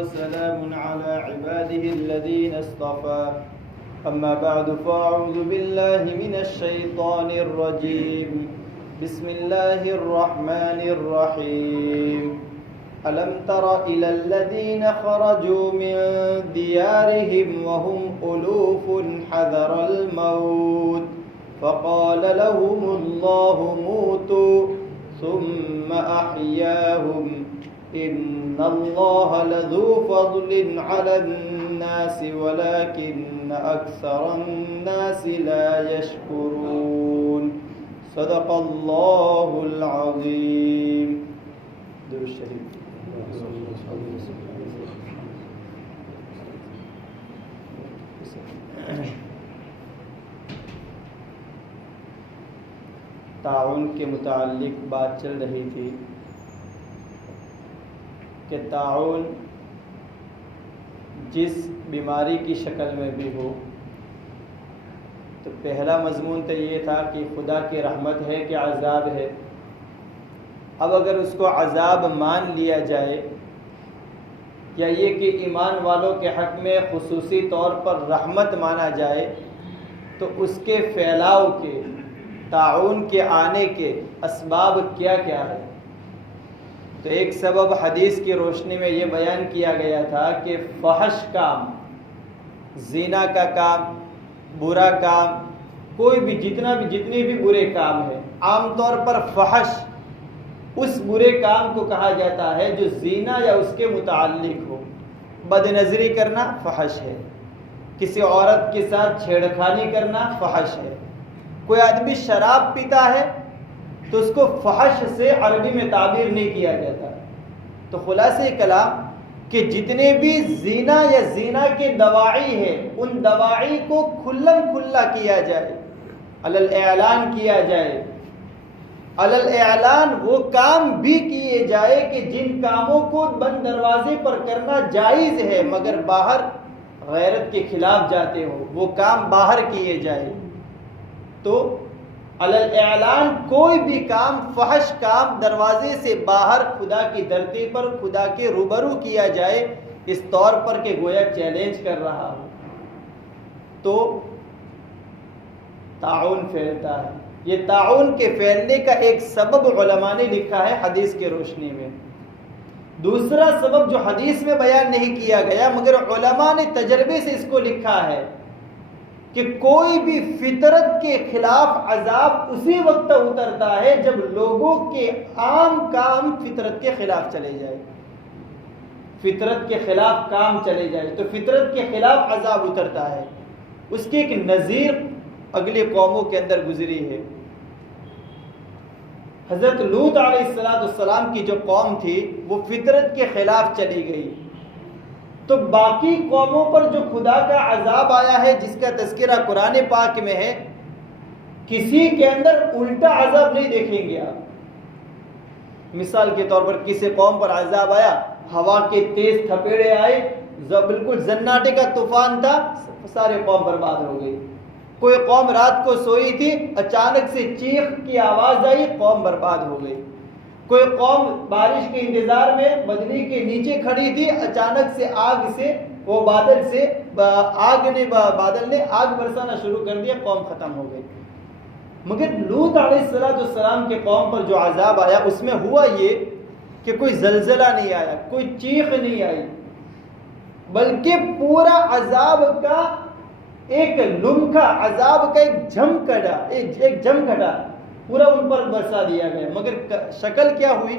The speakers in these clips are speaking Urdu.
وسلام على عباده الذين اصطفى أما بعد فأعوذ بالله من الشيطان الرجيم بسم الله الرحمن الرحيم ألم تر إلى الذين خرجوا من ديارهم وهم ألوف حذر الموت فقال لهم الله موتوا ثم أحياهم إن الله لذو فضل على الناس ولكن أكثر الناس لا يشكرون صدق الله العظيم. درود شریف. تعاون کے متعلق بات چل رہی تھی کہ تعاون جس بیماری کی شکل میں بھی ہو، تو پہلا مضمون تو یہ تھا کہ خدا کی رحمت ہے کہ عذاب ہے. اب اگر اس کو عذاب مان لیا جائے یا یہ کہ ایمان والوں کے حق میں خصوصی طور پر رحمت مانا جائے، تو اس کے پھیلاؤ کے، تعاون کے آنے کے اسباب کیا کیا ہے؟ تو ایک سبب حدیث کی روشنی میں یہ بیان کیا گیا تھا کہ فحش کام، زنا کا کام، برا کام، کوئی بھی جتنی بھی برے کام ہیں، عام طور پر فحش اس برے کام کو کہا جاتا ہے جو زنا یا اس کے متعلق ہو. بد نظری کرنا فحش ہے، کسی عورت کے ساتھ چھیڑخانی کرنا فحش ہے. کوئی آدمی شراب پیتا ہے تو اس کو فحش سے عربی میں تعبیر نہیں کیا جاتا. تو خلاصہ کلام کہ جتنے بھی زنا یا زنا کے دواعی ہیں، ان دواعی کو کھلم کھلا کیا جائے، علل اعلان کیا جائے. علل اعلان وہ کام بھی کیے جائے کہ جن کاموں کو بند دروازے پر کرنا جائز ہے مگر باہر غیرت کے خلاف جاتے ہو، وہ کام باہر کیے جائے. تو علل اعلان کوئی بھی کام، فحش کام دروازے سے باہر خدا کی دھرتی پر خدا کے روبرو کیا جائے، اس طور پر کہ گویا چیلنج کر رہا ہو، تو تعاون پھیلتا ہے. یہ تعاون کے پھیلنے کا ایک سبب علماء نے لکھا ہے حدیث کے روشنی میں. دوسرا سبب جو حدیث میں بیان نہیں کیا گیا مگر علماء نے تجربے سے اس کو لکھا ہے کہ کوئی بھی فطرت کے خلاف عذاب اسی وقت اترتا ہے جب لوگوں کے عام کام فطرت کے خلاف چلے جائے. فطرت کے خلاف کام چلے جائے تو فطرت کے خلاف عذاب اترتا ہے. اس کی ایک نظیر اگلی قوموں کے اندر گزری ہے. حضرت لوط علیہ السلام کی جو قوم تھی وہ فطرت کے خلاف چلی گئی، تو باقی قوموں پر جو خدا کا عذاب آیا ہے جس کا تذکرہ قرآن پاک میں ہے، کسی کے اندر الٹا عذاب نہیں دیکھیں گے آپ. مثال کے طور پر کسی قوم پر عذاب آیا، ہوا کے تیز تھپیڑے آئے، بالکل زناٹے کا طوفان تھا، سارے قوم برباد ہو گئی. کوئی قوم رات کو سوئی تھی، اچانک سے چیخ کی آواز آئی، قوم برباد ہو گئی. کوئی قوم بارش کے انتظار میں بدلی کے نیچے کھڑی تھی، اچانک سے بادل نے آگ برسانا شروع کر دیا، قوم ختم ہو گئی. مگر لوط علیہ السلام کے قوم پر جو عذاب آیا اس میں ہوا یہ کہ کوئی زلزلہ نہیں آیا، کوئی چیخ نہیں آئی، بلکہ پورا عذاب کا ایک لمکا، عذاب کا ایک جھمکڑا پورا ان پر برسا دیا گیا. مگر شکل کیا ہوئی؟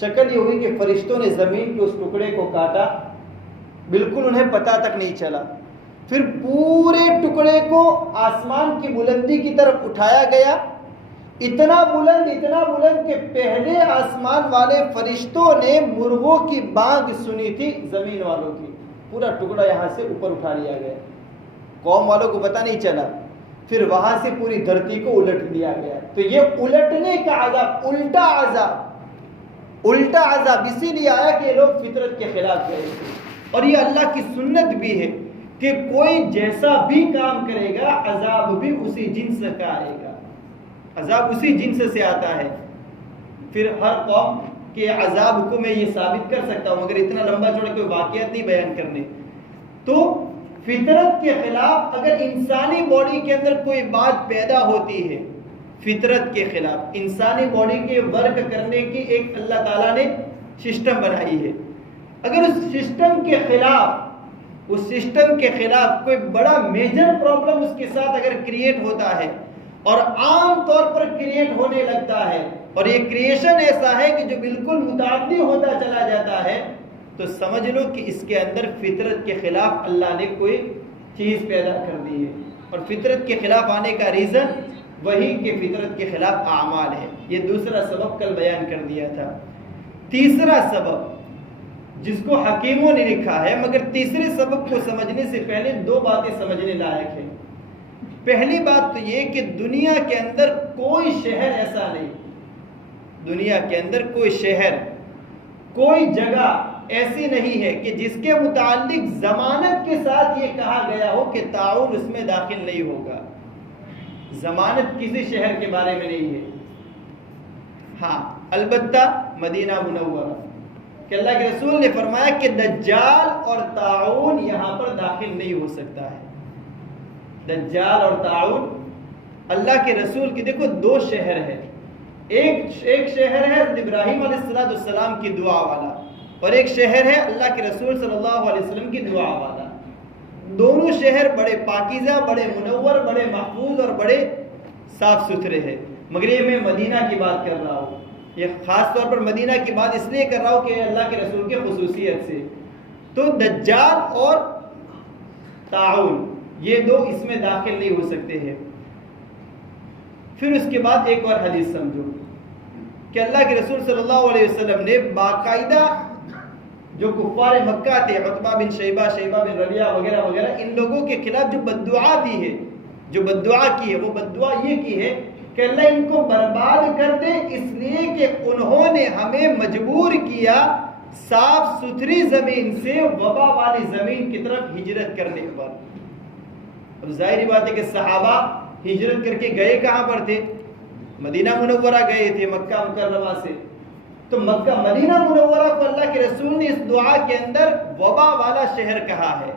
شکل یہ ہوئی کہ فرشتوں نے زمین کے اس ٹکڑے کو کاٹا، بالکل انہیں پتہ تک نہیں چلا. پھر پورے ٹکڑے کو آسمان کی بلندی کی طرف اٹھایا گیا، اتنا بلند کہ پہلے آسمان والے فرشتوں نے مرغوں کی بانگ سنی تھی زمین والوں کی. پورا ٹکڑا یہاں سے اوپر اٹھا لیا گیا، قوم والوں کو پتہ نہیں چلا. پھر وہاں سے پوری دھرتی کو الٹ دیا گیا. تو یہ الٹنے کا عذاب، الٹا عذاب اسی لیے آیا کہ یہ لوگ فطرت کے خلاف گئے تھے. اور یہ اللہ کی سنت بھی ہے کہ کوئی جیسا بھی کام کرے گا عذاب بھی اسی جنس کا آئے گا، عذاب اسی جنس سے آتا ہے. پھر ہر قوم کے عذاب کو میں یہ ثابت کر سکتا ہوں، مگر اتنا لمبا چوڑا کوئی واقعات نہیں بیان کرنے. تو فطرت کے خلاف اگر انسانی باڈی کے اندر کوئی بات پیدا ہوتی ہے، فطرت کے خلاف انسانی باڈی کے ورک کرنے کی ایک اللہ تعالیٰ نے سسٹم بنائی ہے، اگر اس سسٹم کے خلاف کوئی بڑا میجر پرابلم اس کے ساتھ اگر کریٹ ہوتا ہے اور عام طور پر کریٹ ہونے لگتا ہے اور یہ کریشن ایسا ہے کہ جو بالکل متعدی ہوتا چلا جاتا ہے، تو سمجھ لو کہ اس کے اندر فطرت کے خلاف اللہ نے کوئی چیز پیدا کر دی ہے. اور فطرت کے خلاف آنے کا ریزن وہی کہ فطرت کے خلاف اعمال ہے. یہ دوسرا سبب کل بیان کر دیا تھا. تیسرا سبب جس کو حکیموں نے لکھا ہے، مگر تیسرے سبب کو سمجھنے سے پہلے دو باتیں سمجھنے لائق ہیں. پہلی بات تو یہ کہ دنیا کے اندر کوئی شہر ایسا نہیں، دنیا کے اندر کوئی شہر، کوئی جگہ ایسی نہیں ہے کہ جس کے متعلق ضمانت کے ساتھ یہ کہا گیا ہو کہ تعاون اس میں داخل نہیں ہوگا. ضمانت کسی شہر کے بارے میں نہیں ہے. ہاں البتہ مدینہ منورہ کہ اللہ کے رسول نے فرمایا کہ دجال اور طاعون یہاں پر داخل نہیں ہو سکتا ہے. دجال اور طاعون اللہ کے رسول کی دیکھو دو شہر ہے. ایک شہر ہے ابراہیم علیہ السلام کی دعا والا، اور ایک شہر ہے اللہ کے رسول صلی اللہ علیہ وسلم کی دعا والا. دونوں شہر بڑے پاکیزہ، بڑے منور، بڑے محفوظ اور بڑے صاف ستھرے ہیں. مگر یہ میں مدینہ کی بات کر رہا ہوں، یہ خاص طور پر مدینہ کی بات اس لیے کر رہا ہوں کہ اللہ کے رسول کے خصوصیت سے. تو دجال اور طاعون یہ دو اس میں داخل نہیں ہو سکتے ہیں. پھر اس کے بعد ایک اور حدیث سمجھو کہ اللہ کے رسول صلی اللہ علیہ وسلم نے باقاعدہ جو کفار مکہ تھے، عتبہ بن شیبہ، شیبہ بن ربیعہ وغیرہ وغیرہ، ان لوگوں کے خلاف جو بددعا دی ہے، جو بددعا کی ہے، وہ بددعا یہ کی ہے کہ اللہ ان کو برباد کر دے، اس لیے کہ انہوں نے ہمیں مجبور کیا صاف ستھری زمین سے وبا والی زمین کی طرف ہجرت کرنے پر. اب ظاہری بات ہے کہ صحابہ ہجرت کر کے گئے کہاں پر تھے؟ مدینہ منورہ گئے تھے مکہ مکرمہ سے. تو مکہ مدینہ منورہ کو اللہ کے رسول نے اس دعا کے اندر وبا والا شہر کہا ہے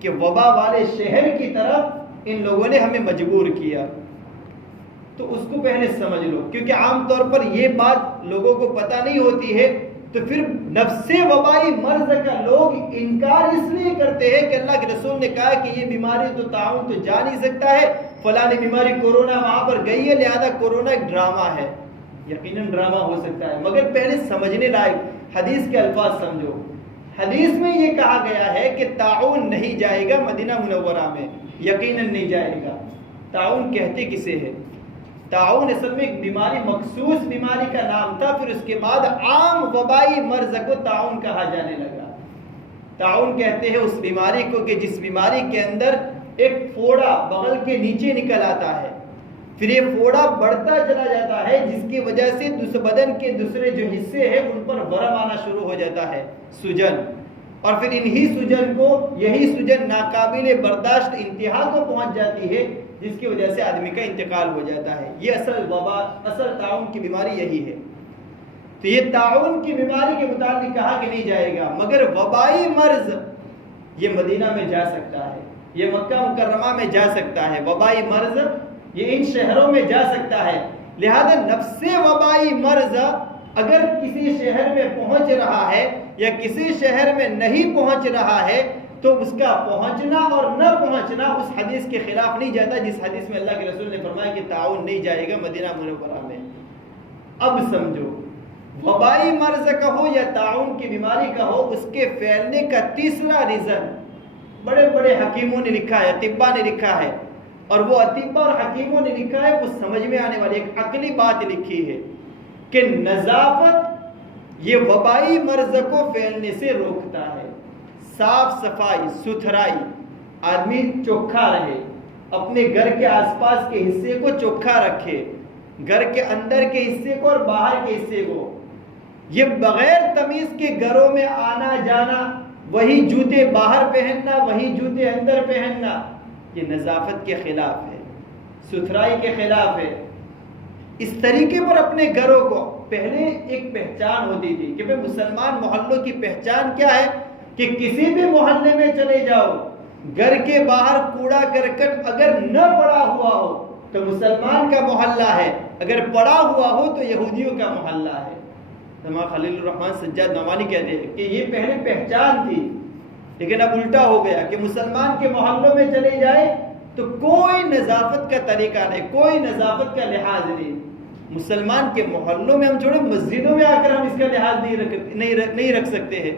کہ وبا والے شہر کی طرف ان لوگوں نے ہمیں مجبور کیا. تو اس کو پہلے سمجھ لو، کیونکہ عام طور پر یہ بات لوگوں کو پتہ نہیں ہوتی ہے. تو پھر نفس وبائی مرض کا لوگ انکار اس لیے کرتے ہیں کہ اللہ کے رسول نے کہا کہ یہ بیماری تو تعاون تو جا نہیں سکتا ہے، فلاں بیماری کورونا وہاں پر گئی ہے، لہذا کورونا ایک ڈرامہ ہے. یقیناً ڈرامہ ہو سکتا ہے، مگر پہلے سمجھنے لائق حدیث کے الفاظ سمجھو. حدیث میں یہ کہا گیا ہے کہ تعاون نہیں جائے گا مدینہ منورہ میں، یقیناً نہیں جائے گا. تعاون کہتے کسے ہے؟ تعاون اصل میں ایک بیماری، مخصوص بیماری کا نام تھا، پھر اس کے بعد عام وبائی مرض کو تعاون کہا جانے لگا. تعاون کہتے ہیں اس بیماری کو کہ جس بیماری کے اندر ایک پھوڑا بغل کے نیچے نکل آتا ہے، پھر یہ پھوڑا بڑھتا چلا جاتا ہے، جس کی وجہ سے بدن کے دوسرے جو حصے ہیں ان پر ورم آنا شروع ہو جاتا ہے، سجن. اور پھر انہی سجن کو، یہی سجن ناقابل برداشت انتہا کو پہنچ جاتی ہے، جس کی وجہ سے آدمی کا انتقال ہو جاتا ہے. یہ اصل وبا، اصل تعاون کی بیماری یہی ہے. تو یہ تعاون کی بیماری کے متعلق کہا کہ نہیں جائے گا، مگر وبائی مرض یہ مدینہ میں جا سکتا ہے، یہ مکہ مکرمہ میں جا سکتا ہے. وبائی مرض یہ ان شہروں میں جا سکتا ہے. لہذا نفس وبائی مرض اگر کسی شہر میں پہنچ رہا ہے یا کسی شہر میں نہیں پہنچ رہا ہے تو اس کا پہنچنا اور نہ پہنچنا اس حدیث کے خلاف نہیں جاتا جس حدیث میں اللہ کے رسول نے فرمایا کہ تعاون نہیں جائے گا مدینہ منورہ میں. اب سمجھو، وبائی مرض کا ہو یا تعاون کی بیماری کا ہو، اس کے پھیلنے کا تیسرا ریزن بڑے بڑے حکیموں نے لکھا ہے، اطباء نے لکھا ہے، اور وہ اطباء اور حکیموں نے لکھا ہے، وہ سمجھ میں آنے والی ایک عقلی بات لکھی ہے کہ نظافت یہ وبائی مرض کو پھیلنے سے روکتا ہے. صاف صفائی ستھرائی، آدمی چوکھا رہے، اپنے گھر کے آس پاس کے حصے کو چوکھا رکھے، گھر کے اندر کے حصے کو اور باہر کے حصے کو. یہ بغیر تمیز کے گھروں میں آنا جانا، وہی جوتے باہر پہننا، وہی جوتے اندر پہننا، یہ نظافت کے خلاف ہے، ستھرائی کے خلاف ہے. اس طریقے پر اپنے گھروں کو، پہلے ایک پہچان ہوتی تھی کہ مسلمان محلوں کی پہچان کیا ہے کہ کسی بھی محلے میں چلے جاؤ، گھر کے باہر کوڑا کرکٹ اگر نہ پڑا ہوا ہو تو مسلمان کا محلہ ہے، اگر پڑا ہوا ہو تو یہودیوں کا محلہ ہے۔ علامہ خلیل الرحمن سجاد نعمانی کہتے ہیں کہ یہ پہلے پہچان تھی، لیکن اب الٹا ہو گیا کہ مسلمان کے محلوں میں چلے جائے تو کوئی نظافت کا طریقہ نہیں، کوئی نظافت کا لحاظ نہیں۔ مسلمان کے محلوں میں ہم چھوڑے، مسجدوں میں آ کر ہم اس کا لحاظ نہیں رکھ سکتے ہیں۔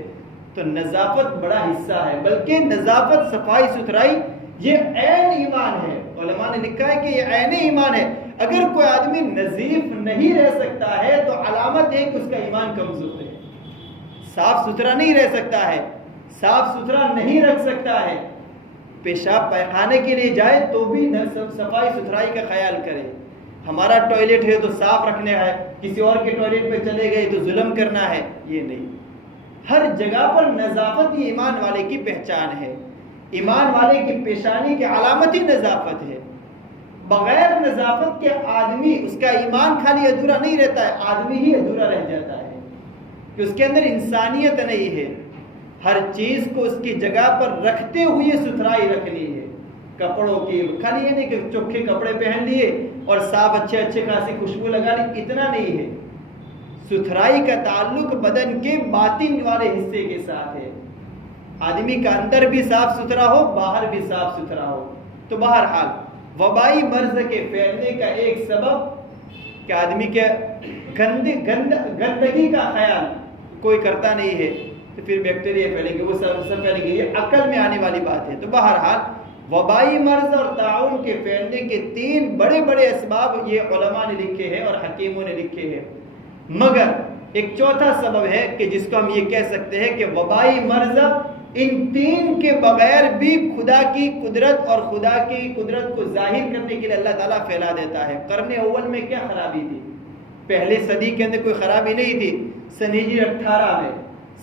تو نظافت بڑا حصہ ہے، بلکہ نظافت، صفائی ستھرائی یہ عین ایمان ہے۔ علماء نے لکھا ہے کہ یہ عین ایمان ہے۔ اگر کوئی آدمی نظیف نہیں رہ سکتا ہے تو علامت ہے کہ اس کا ایمان کمزور ہے، صاف ستھرا نہیں رہ سکتا ہے، صاف ستھرا نہیں رکھ سکتا ہے، پیشاب پائخانے کے لیے جائے تو بھی صفائی ستھرائی کا خیال کرے۔ ہمارا ٹوائلٹ ہے تو صاف رکھنا ہے، کسی اور کے ٹوائلٹ پہ چلے گئے تو ظلم کرنا ہے، یہ نہیں۔ ہر جگہ پر نظافت ہی ایمان والے کی پہچان ہے، ایمان والے کی پیشانی کی علامت ہی نظافت ہے۔ بغیر نظافت کے آدمی، اس کا ایمان خالی ادھورا نہیں رہتا ہے، آدمی ہی ادھورا رہ جاتا ہے، کہ اس کے اندر انسانیت نہیں ہے۔ ہر چیز کو اس کی جگہ پر رکھتے ہوئے ستھرائی رکھنی ہے۔ کپڑوں کی خالی یہ نہیں کہ چوکھے کپڑے پہن لیے اور صاف اچھے خاصی خوشبو لگا لی، اتنا نہیں ہے۔ ستھرائی کا تعلق بدن کے باطن والے حصے کے ساتھ ہے۔ آدمی کا اندر بھی صاف ستھرا ہو، باہر بھی صاف ستھرا ہو۔ تو بہرحال وبائی مرض کے پھیلنے کا ایک سبب کہ آدمی کے گندگی کا خیال کوئی کرتا نہیں ہے تو پھر بیکٹیریا پھیلیں گے، وہ سب پھیلیں گے، یہ عقل میں آنے والی بات ہے۔ تو بہرحال وبائی مرض اور طاعون کے پھیلنے کے 3 بڑے بڑے اسباب یہ علماء نے لکھے ہیں اور حکیموں نے لکھے ہیں، مگر ایک چوتھا سبب ہے کہ جس کو ہم یہ کہہ سکتے ہیں کہ وبائی مرض ان 3 کے بغیر بھی خدا کی قدرت اور خدا کی قدرت کو ظاہر کرنے کے لیے اللہ تعالیٰ پھیلا دیتا ہے۔ قرن اول میں کیا خرابی تھی؟ پہلے صدی کے اندر کوئی خرابی نہیں تھی۔ سن ہجری 18 میں،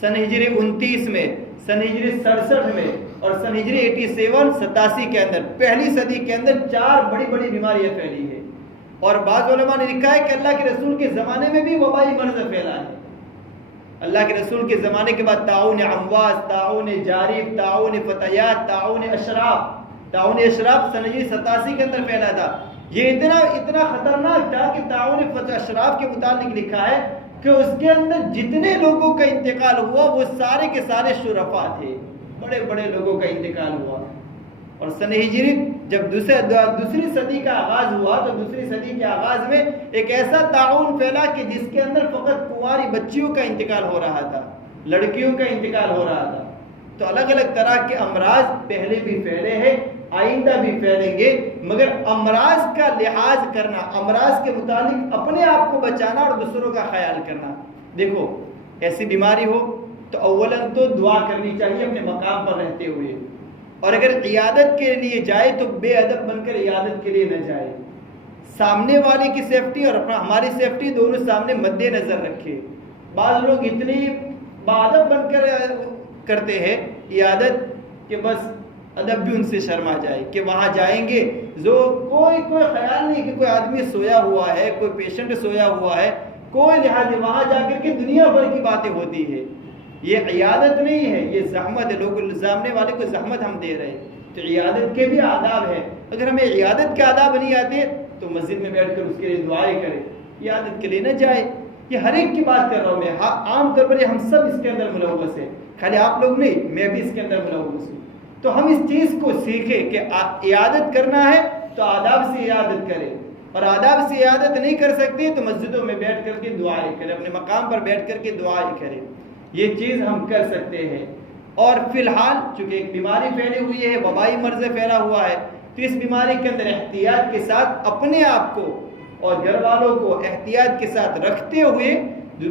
سن ہجری 29 میں، سن ہجری 67 میں اور سن ہجری 87 کے اندر، پہلی صدی کے اندر 4 بڑی بڑی بیماریاں پھیلی ہے۔ اور بعض علماء نے لکھا ہے کہ اللہ کے رسول کے زمانے میں بھی وبائی مرض پھیلا ہے۔ اللہ کے رسول کے زمانے کے بعد طاعون امواس، طاعون جارب، طاعون فتیات، طاعون اشراف۔ طاعون اشراف سن ہجری 87 کے اندر پھیلا تھا۔ یہ اتنا خطرناک تھا کہ طاعون اشراف کے متعلق لکھا ہے کہ اس کے اندر جتنے لوگوں کا انتقال ہوا وہ سارے کے سارے شرفاء تھے، بڑے بڑے لوگوں کا انتقال ہوا۔ اور سن ہجری جب دوسری صدی کا آغاز ہوا تو دوسری صدی کے آغاز میں ایک ایسا طاعون پھیلا کہ جس کے اندر فقط کنواری بچیوں کا انتقال ہو رہا تھا، لڑکیوں کا انتقال ہو رہا تھا۔ تو الگ الگ طرح کے امراض پہلے بھی پھیلے ہیں، آئندہ بھی پھیلیں گے، مگر امراض کا لحاظ کرنا، امراض کے متعلق اپنے آپ کو بچانا اور دوسروں کا خیال کرنا۔ دیکھو ایسی بیماری ہو تو اولاً تو دعا کرنی چاہیے اپنے مقام پر رہتے ہوئے، اور اگر عیادت کے لیے جائے تو بے ادب بن کر عیادت کے لیے نہ جائے، سامنے والے کی سیفٹی اور ہماری سیفٹی دونوں سامنے مد نظر رکھے۔ بعض لوگ اتنی باادب بن کر کرتے ہیں عیادت کہ بس ادب بھی ان سے شرما جائے کہ وہاں جائیں گے جو کوئی خیال نہیں کہ کوئی آدمی سویا ہوا ہے، کوئی پیشنٹ سویا ہوا ہے، کوئی لحاظ وہاں جا کر کے دنیا بھر کی باتیں ہوتی ہے۔ یہ عیادت نہیں ہے، یہ زحمت ہے، لوگ سامنے والے کو زحمت ہم دے رہے ہیں۔ تو عیادت کے بھی آداب ہے، اگر ہمیں عیادت کے آداب نہیں آتے تو مسجد میں بیٹھ کر اس کے لیے دعائیں کریں، عیادت کے لیے نہ جائے۔ یہ ہر ایک کی بات کر رہا ہوں میں، عام طور پر ہم سب اس کے اندر ملوث ہیں، خالی آپ لوگ نہیں، میں بھی اس کے اندر ملوث ہوں۔ تو ہم اس چیز کو سیکھیں کہ عیادت کرنا ہے تو آداب سے عیادت کریں، اور آداب سے عیادت نہیں کر سکتے تو مسجدوں میں بیٹھ کر کے دعائیں کریں، اپنے مقام پر بیٹھ کر کے دعائیں کریں۔ یہ چیز ہم کر سکتے ہیں۔ اور فی الحال چونکہ ایک بیماری پھیلی ہوئی ہے، وبائی مرض پھیلا ہوا ہے، تو اس بیماری کے اندر احتیاط کے ساتھ اپنے آپ کو اور گھر والوں کو احتیاط کے ساتھ رکھتے ہوئے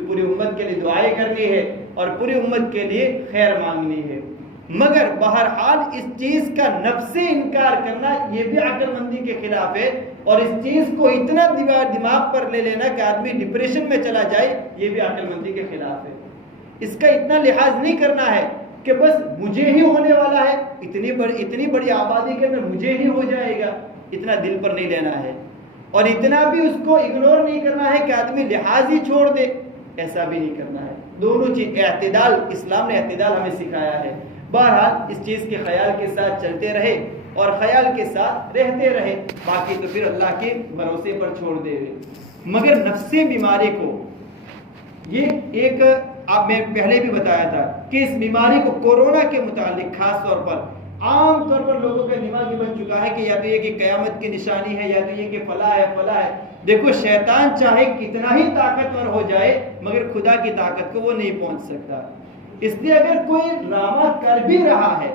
پوری امت کے لیے دعائیں کرنی ہے اور پوری امت کے لیے خیر مانگنی ہے۔ مگر بہرحال اس چیز کا نفس سے انکار کرنا یہ بھی عقل مندی کے خلاف ہے، اور اس چیز کو اتنا دماغ پر لے لینا کہ آدمی ڈپریشن میں چلا جائے، یہ بھی عقل مندی کے خلاف ہے۔ اس کا اتنا لحاظ نہیں کرنا ہے کہ بس مجھے ہی ہونے والا ہے، اتنی بڑی آبادی کے اندر مجھے ہی ہو جائے گا، اتنا دل پر نہیں لینا ہے۔ اور اتنا بھی اس کو اگنور نہیں کرنا ہے کہ آدمی لحاظ ہی چھوڑ دے، ایسا بھی نہیں کرنا ہے. دونوں چیز اعتدال، اسلام نے اعتدال ہمیں سکھایا ہے. بہرحال اس چیز کے خیال کے ساتھ چلتے رہے اور خیال کے ساتھ رہتے رہے، باقی تو پھر اللہ کے بھروسے پر چھوڑ دے ہوئے. مگر نفس بیماری کو، یہ ایک آپ میں پہلے بھی بتایا تھا کہ اس بیماری کو کورونا کے متعلق خاص طور پر عام طور پر لوگوں کا دماغ یہ بن چکا ہے کہ یا تو یہ کہ قیامت کی نشانی ہے، یا تو یہ کہ فلاں ہے فلاں ہے. دیکھو شیطان چاہے کتنا ہی طاقتور ہو جائے مگر خدا کی طاقت کو وہ نہیں پہنچ سکتا. اس لیے اگر کوئی ڈرامہ کر بھی رہا ہے،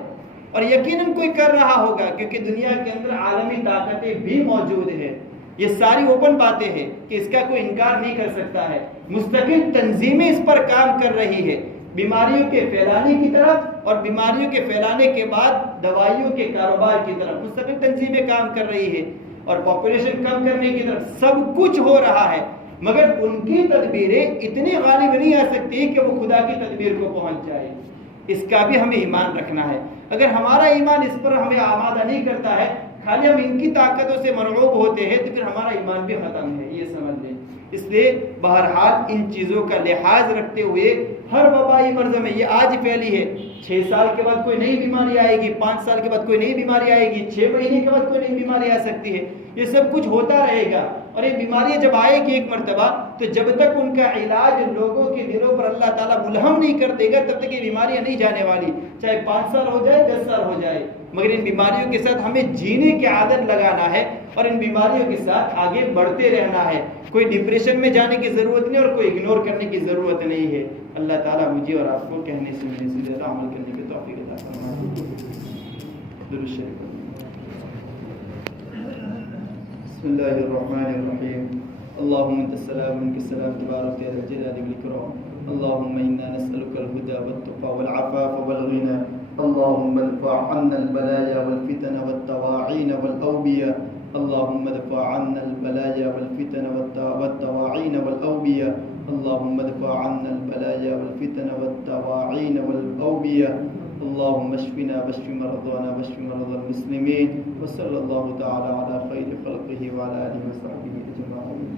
اور یقیناً کوئی کر رہا ہوگا کیونکہ دنیا کے اندر عالمی طاقتیں بھی موجود ہیں، یہ ساری اوپن باتیں ہیں کہ اس کا کوئی انکار نہیں کر سکتا ہے. مستقل تنظیمیں اس پر کام کر رہی ہے، بیماریوں کے پھیلانے کی طرف اور بیماریوں کے پھیلانے کے بعد دوائیوں کے کاروبار کی طرف مستقل تنظیمیں کام کر رہی ہے، اور پاپولیشن کم کرنے کی طرف سب کچھ ہو رہا ہے. مگر ان کی تدبیریں اتنی غالب نہیں آ سکتی کہ وہ خدا کی تدبیر کو پہنچ جائے. اس کا بھی ہمیں ایمان رکھنا ہے. اگر ہمارا ایمان اس پر ہمیں آمادہ نہیں کرتا ہے، خالی ہم ان کی طاقتوں سے مرعوب ہوتے ہیں، تو پھر ہمارا ایمان بھی ختم ہے، یہ سمجھ لیں. اس لیے بہرحال ان چیزوں کا لحاظ رکھتے ہوئے ہر وبائی مرض میں، یہ آج پھیلی ہے، 6 سال کے بعد کوئی نئی بیماری آئے گی، 5 سال کے بعد کوئی نئی بیماری آئے گی، 6 مہینے کے بعد کوئی نئی بیماری آ سکتی ہے. یہ سب کچھ ہوتا رہے گا. اور یہ بیماریاں جب آئے گی ایک مرتبہ، تو جب تک ان کا علاج لوگوں کے دلوں پر اللہ تعالیٰ ملہم نہیں کر دے گا تب تک یہ بیماریاں نہیں جانے والی، چاہے 5 سال ہو جائے 10 سال ہو جائے. مگر ان بیماریوں کے ساتھ ہمیں جینے کی عادت لگانا ہے اور ان بیماریوں کے ساتھ آگے بڑھتے رہنا ہے. کوئی ڈپریشن میں جانے کی ضرورت نہیں اور کوئی اگنور کرنے کی ضرورت نہیں ہے. اللہ تعالیٰ مجھے اور آپ کو کہنے سننے سے زیادہ عمل کرنے کی توفیق عطا فرمائے. درود شریف. بسم اللہ الرحمن الرحیم. اللهم انت السلام منك السلام تبارك يا ذا الجلال والاكرام. اللهم انا نسالك الهدى والتقى والعفاف والغنى. اللهم ادفع عنا البلايا والفتن والطواعين والاوبياء. اللهم ادفع عنا البلايا والفتن والطواعين والاوبياء. اللهم ادفع عنا البلايا والفتن والطواعين والاوبياء. اللهم اشفنا واشف مرضانا واشف مرضى المسلمين. وصلى الله تعالى على خير خلقه وعلى اله وصحبه اجمعين.